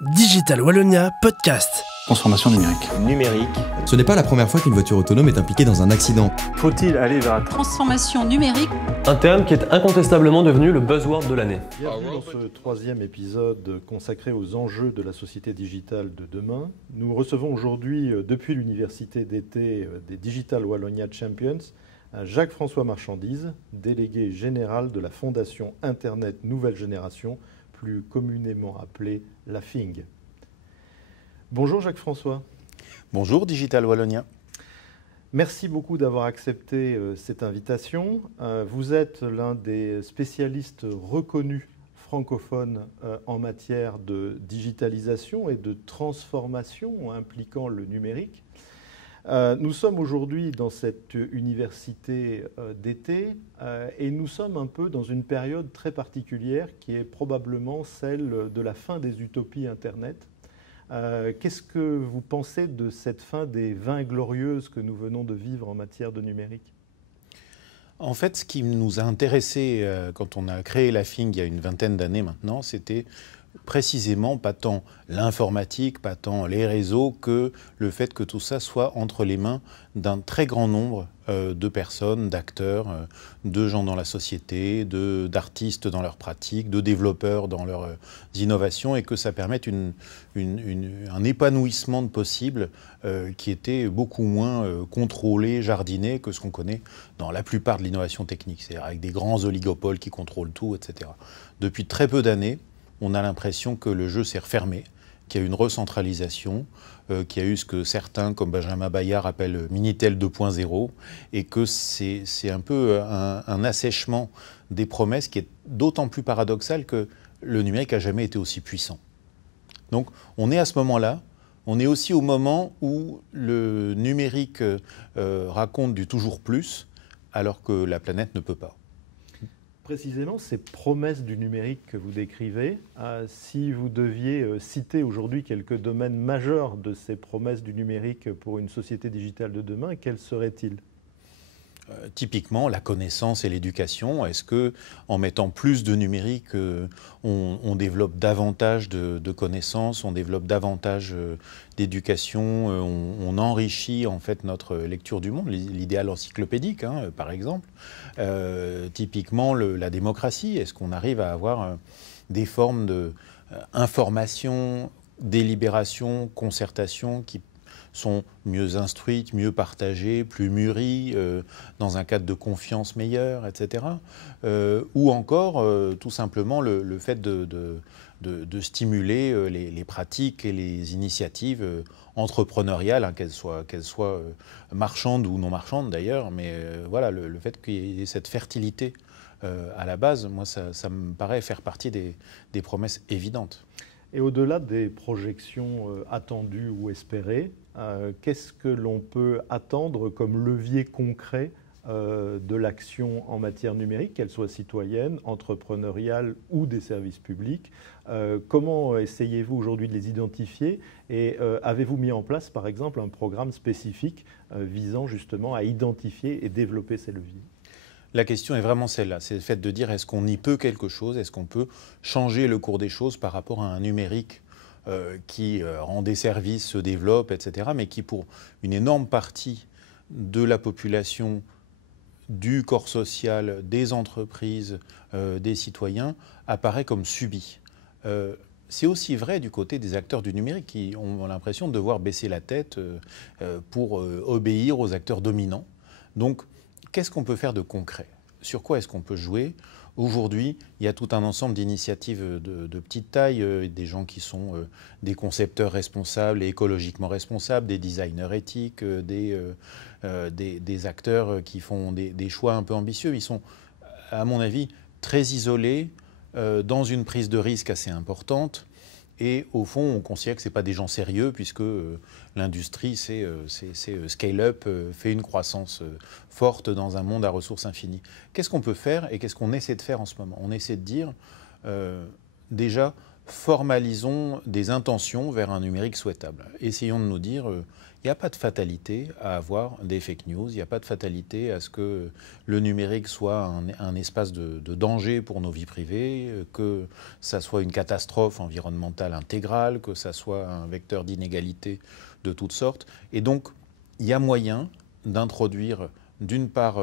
Digital Wallonia Podcast. Transformation numérique. Numérique. Ce n'est pas la première fois qu'une voiture autonome est impliquée dans un accident. Faut-il aller vers la transformation numérique? Un terme qui est incontestablement devenu le buzzword de l'année. Bienvenue dans ce troisième épisode consacré aux enjeux de la société digitale de demain. Nous recevons aujourd'hui, depuis l'université d'été des Digital Wallonia Champions, Jacques-François Marchandise, délégué général de la Fondation Internet Nouvelle Génération, plus communément appelée la FING. Bonjour Jacques-François. Bonjour Digital Wallonia. Merci beaucoup d'avoir accepté cette invitation. Vous êtes l'un des spécialistes reconnus francophones en matière de digitalisation et de transformation impliquant le numérique. Nous sommes aujourd'hui dans cette université d'été et nous sommes un peu dans une période très particulière qui est probablement celle de la fin des utopies Internet. Qu'est-ce que vous pensez de cette fin des 20 glorieuses que nous venons de vivre en matière de numérique ? En fait, ce qui nous a intéressés quand on a créé la FING il y a une vingtaine d'années maintenant, c'était précisément pas tant l'informatique, pas tant les réseaux, que le fait que tout ça soit entre les mains d'un très grand nombre de personnes, d'acteurs, de gens dans la société, d'artistes dans leurs pratiques, de développeurs dans leurs innovations, et que ça permette un épanouissement de possibles qui était beaucoup moins contrôlé, jardiné que ce qu'on connaît dans la plupart de l'innovation technique, c'est-à-dire avec des grands oligopoles qui contrôlent tout, etc. Depuis très peu d'années, on a l'impression que le jeu s'est refermé, qu'il y a eu une recentralisation, qu'il y a eu ce que certains, comme Benjamin Bayard, appellent Minitel 2.0, et que c'est un peu un assèchement des promesses qui est d'autant plus paradoxal que le numérique n'a jamais été aussi puissant. Donc on est à ce moment-là, on est aussi au moment où le numérique raconte du toujours plus, alors que la planète ne peut pas. Précisément, ces promesses du numérique que vous décrivez, si vous deviez citer aujourd'hui quelques domaines majeurs de ces promesses du numérique pour une société digitale de demain, quels seraient-ils ? Typiquement, la connaissance et l'éducation. Est-ce que, en mettant plus de numérique, on développe davantage de connaissances, on développe davantage d'éducation, on enrichit en fait notre lecture du monde, l'idéal encyclopédique, hein, par exemple. Typiquement, la démocratie. Est-ce qu'on arrive à avoir des formes d'information, délibération, concertation qui sont mieux instruites, mieux partagées, plus mûries, dans un cadre de confiance meilleur, etc. Ou encore, tout simplement, le fait de stimuler les pratiques et les initiatives entrepreneuriales, hein, qu'elles soient marchandes ou non marchandes d'ailleurs, mais voilà, le fait qu'il y ait cette fertilité à la base, moi, ça me paraît faire partie des promesses évidentes. Et au-delà des projections attendues ou espérées, qu'est-ce que l'on peut attendre comme levier concret de l'action en matière numérique, qu'elle soit citoyenne, entrepreneuriale ou des services publics? Comment essayez-vous aujourd'hui de les identifier? Et avez-vous mis en place, par exemple, un programme spécifique visant justement à identifier et développer ces leviers? La question est vraiment celle-là, c'est le fait de dire est-ce qu'on y peut quelque chose, est-ce qu'on peut changer le cours des choses par rapport à un numérique qui rend des services, se développe, etc., mais qui pour une énorme partie de la population, du corps social, des entreprises, des citoyens, apparaît comme subi. C'est aussi vrai du côté des acteurs du numérique qui ont l'impression de devoir baisser la tête pour obéir aux acteurs dominants. Donc, qu'est-ce qu'on peut faire de concret? Sur quoi est-ce qu'on peut jouer? Aujourd'hui, il y a tout un ensemble d'initiatives de petite taille, des gens qui sont des concepteurs responsables et écologiquement responsables, des designers éthiques, des acteurs qui font des choix un peu ambitieux. Ils sont, à mon avis, très isolés, dans une prise de risque assez importante. Et au fond, on considère que ce n'est pas des gens sérieux puisque l'industrie, c'est scale-up, fait une croissance forte dans un monde à ressources infinies. Qu'est-ce qu'on peut faire et qu'est-ce qu'on essaie de faire en ce moment? On essaie de dire, déjà, formalisons des intentions vers un numérique souhaitable. Essayons de nous dire, il n'y a pas de fatalité à avoir des fake news, il n'y a pas de fatalité à ce que le numérique soit un espace de danger pour nos vies privées, que ça soit une catastrophe environnementale intégrale, que ça soit un vecteur d'inégalité de toutes sortes. Et donc, il y a moyen d'introduire, d'une part,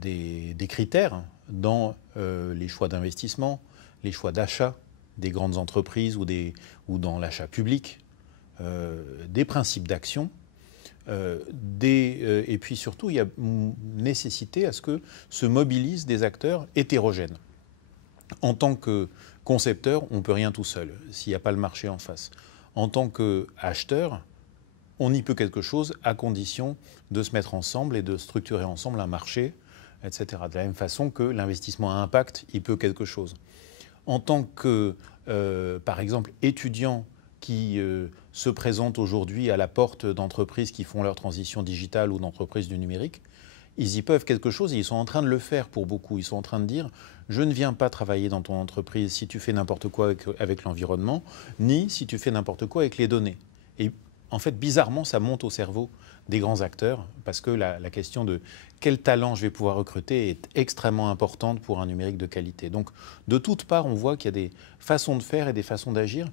des critères dans les choix d'investissement, les choix d'achat des grandes entreprises ou dans l'achat public, des principes d'action, et puis surtout, il y a nécessité à ce que se mobilisent des acteurs hétérogènes. En tant que concepteur, on ne peut rien tout seul, s'il n'y a pas le marché en face. En tant qu'acheteur, on y peut quelque chose à condition de se mettre ensemble et de structurer ensemble un marché, etc. De la même façon que l'investissement à impact, il peut quelque chose. En tant que, par exemple, étudiants qui se présentent aujourd'hui à la porte d'entreprises qui font leur transition digitale ou d'entreprises du numérique, ils y peuvent quelque chose et ils sont en train de le faire pour beaucoup. Ils sont en train de dire « je ne viens pas travailler dans ton entreprise si tu fais n'importe quoi avec l'environnement, ni si tu fais n'importe quoi avec les données ». Et en fait, bizarrement, ça monte au cerveau des grands acteurs parce que la question de quel talent je vais pouvoir recruter est extrêmement importante pour un numérique de qualité. Donc, de toutes parts, on voit qu'il y a des façons de faire et des façons d'agir.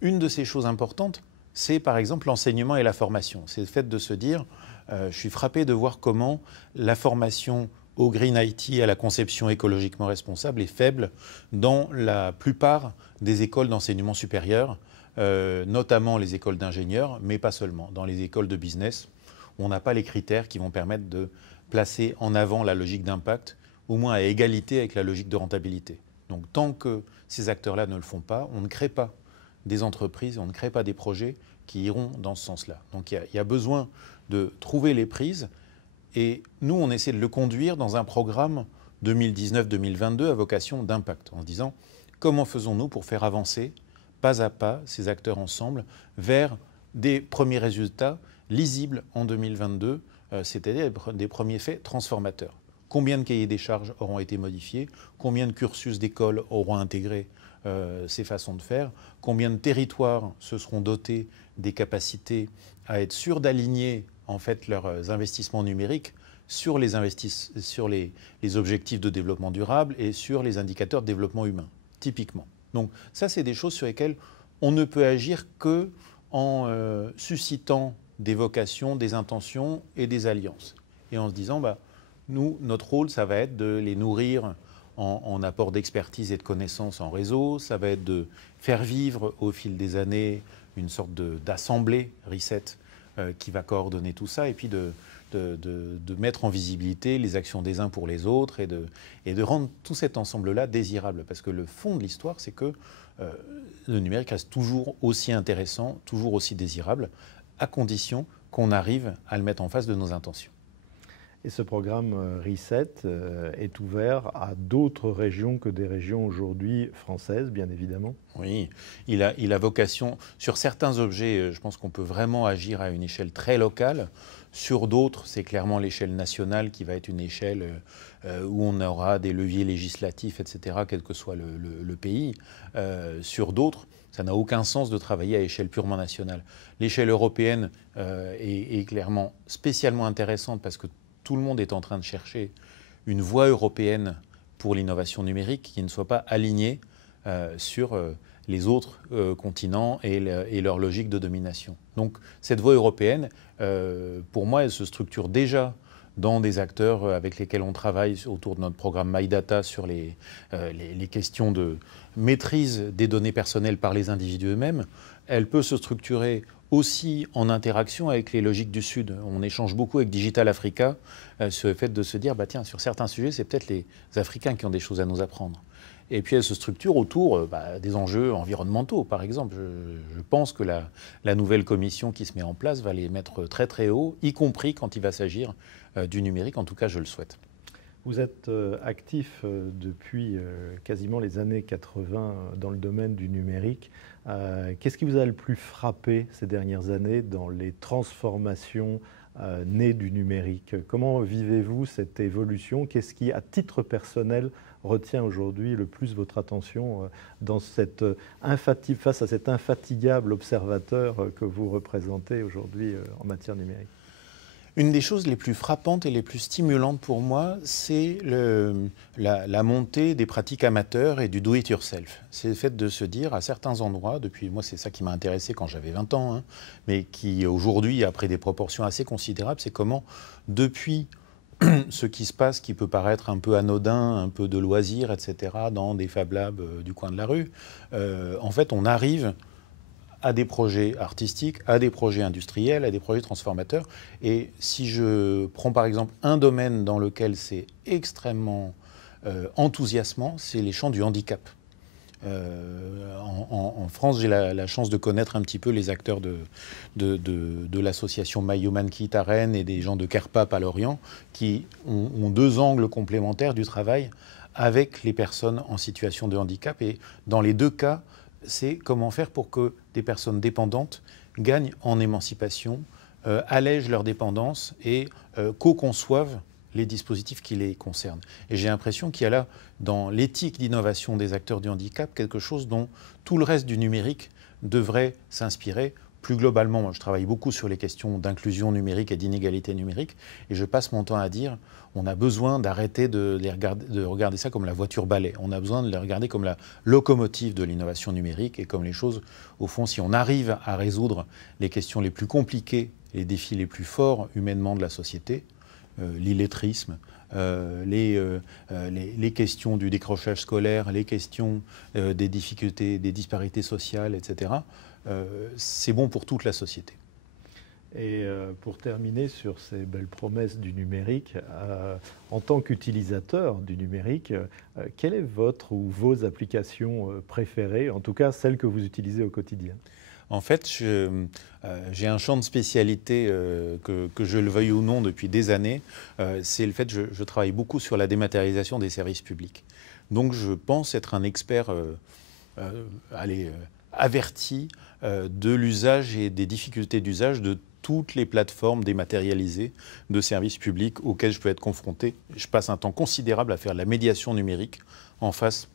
Une de ces choses importantes, c'est par exemple l'enseignement et la formation. C'est le fait de se dire, je suis frappé de voir comment la formation au Green IT, à la conception écologiquement responsable, est faible dans la plupart des écoles d'enseignement supérieur, notamment les écoles d'ingénieurs, mais pas seulement. Dans les écoles de business, on n'a pas les critères qui vont permettre de placer en avant la logique d'impact, au moins à égalité avec la logique de rentabilité. Donc tant que ces acteurs-là ne le font pas, on ne crée pas des entreprises, on ne crée pas des projets qui iront dans ce sens-là. Donc il y a besoin de trouver les prises et nous, on essaie de le conduire dans un programme 2019-2022 à vocation d'impact, en se disant comment faisons-nous pour faire avancer pas à pas ces acteurs ensemble vers des premiers résultats lisibles en 2022, c'est-à-dire des premiers faits transformateurs. Combien de cahiers des charges auront été modifiés? Combien de cursus d'école auront intégré ces façons de faire? Combien de territoires se seront dotés des capacités à être sûrs d'aligner en fait leurs investissements numériques sur les objectifs de développement durable et sur les indicateurs de développement humain, typiquement. Donc ça, c'est des choses sur lesquelles on ne peut agir qu'en suscitant des vocations, des intentions et des alliances. Et en se disant, nous, notre rôle, ça va être de les nourrir en apport d'expertise et de connaissances en réseau, ça va être de faire vivre au fil des années une sorte d'assemblée Reset qui va coordonner tout ça, et puis de mettre en visibilité les actions des uns pour les autres et de rendre tout cet ensemble-là désirable. Parce que le fond de l'histoire, c'est que le numérique reste toujours aussi intéressant, toujours aussi désirable, à condition qu'on arrive à le mettre en face de nos intentions. Et ce programme Reset est ouvert à d'autres régions que des régions aujourd'hui françaises, bien évidemment. Oui, il a vocation, sur certains objets, je pense qu'on peut vraiment agir à une échelle très locale. Sur d'autres, c'est clairement l'échelle nationale qui va être une échelle où on aura des leviers législatifs, etc., quel que soit le pays. Sur d'autres, ça n'a aucun sens de travailler à échelle purement nationale. L'échelle européenne est clairement spécialement intéressante parce que tout le monde est en train de chercher une voie européenne pour l'innovation numérique qui ne soit pas alignée sur les autres continents et leur logique de domination. Donc cette voie européenne, pour moi, elle se structure déjà dans des acteurs avec lesquels on travaille autour de notre programme MyData sur les questions de maîtrise des données personnelles par les individus eux-mêmes. Elle peut se structurer aussi en interaction avec les logiques du Sud. On échange beaucoup avec Digital Africa sur le fait de se dire, tiens, sur certains sujets, c'est peut-être les Africains qui ont des choses à nous apprendre. Et puis elle se structure autour des enjeux environnementaux, par exemple. Je pense que la nouvelle commission qui se met en place va les mettre très très haut, y compris quand il va s'agir du numérique. En tout cas, je le souhaite. Vous êtes actif depuis quasiment les années 80 dans le domaine du numérique. Qu'est-ce qui vous a le plus frappé ces dernières années dans les transformations nées du numérique? Comment vivez-vous cette évolution? Qu'est-ce qui, à titre personnel, retient aujourd'hui le plus votre attention face à cet infatigable observateur que vous représentez aujourd'hui en matière numérique? Une des choses les plus frappantes et les plus stimulantes pour moi, c'est la montée des pratiques amateurs et du do-it-yourself. C'est le fait de se dire à certains endroits, moi c'est ça qui m'a intéressé quand j'avais 20 ans, hein, mais qui aujourd'hui a pris des proportions assez considérables, c'est comment depuis ce qui se passe, qui peut paraître un peu anodin, un peu de loisir, etc., dans des Fab Labs du coin de la rue, en fait on arrive à des projets artistiques, à des projets industriels, à des projets transformateurs. Et si je prends par exemple un domaine dans lequel c'est extrêmement enthousiasmant, c'est les champs du handicap. En France, j'ai la chance de connaître un petit peu les acteurs de l'association My Human Kit à Rennes et des gens de CarePap à Lorient, qui ont deux angles complémentaires du travail avec les personnes en situation de handicap. Et dans les deux cas, c'est comment faire pour que des personnes dépendantes gagnent en émancipation, allègent leur dépendance et co-conçoivent les dispositifs qui les concernent. Et j'ai l'impression qu'il y a là, dans l'éthique d'innovation des acteurs du handicap, quelque chose dont tout le reste du numérique devrait s'inspirer. Plus globalement, moi, je travaille beaucoup sur les questions d'inclusion numérique et d'inégalité numérique, et je passe mon temps à dire on a besoin d'arrêter de regarder ça comme la voiture balai. On a besoin de les regarder comme la locomotive de l'innovation numérique et comme les choses, au fond, si on arrive à résoudre les questions les plus compliquées, les défis les plus forts humainement de la société, l'illettrisme, les questions du décrochage scolaire, les questions des difficultés, des disparités sociales, etc., c'est bon pour toute la société. Et pour terminer sur ces belles promesses du numérique, en tant qu'utilisateur du numérique, quelle est votre ou vos applications préférées, en tout cas celles que vous utilisez au quotidien? En fait, j'ai un champ de spécialité que je le veuille ou non depuis des années. C'est le fait que je travaille beaucoup sur la dématérialisation des services publics. Donc je pense être un expert averti de l'usage et des difficultés d'usage de toutes les plateformes dématérialisées de services publics auxquelles je peux être confronté. Je passe un temps considérable à faire de la médiation numérique en face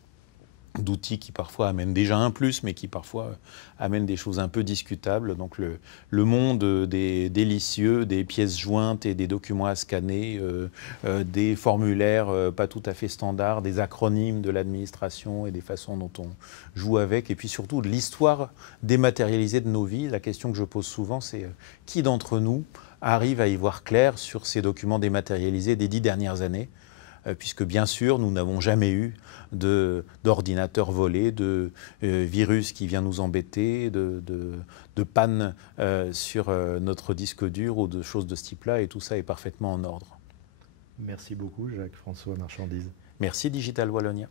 d'outils qui parfois amènent déjà un plus, mais qui parfois amènent des choses un peu discutables. Donc le monde des délicieux, des pièces jointes et des documents à scanner, des formulaires pas tout à fait standards, des acronymes de l'administration et des façons dont on joue avec, et puis surtout de l'histoire dématérialisée de nos vies. La question que je pose souvent, c'est qui d'entre nous arrive à y voir clair sur ces documents dématérialisés des 10 dernières années, puisque bien sûr, nous n'avons jamais eu d'ordinateur volé, de virus qui vient nous embêter, de panne sur notre disque dur ou de choses de ce type-là, et tout ça est parfaitement en ordre. Merci beaucoup, Jacques-François Marchandise. Merci Digital Wallonia.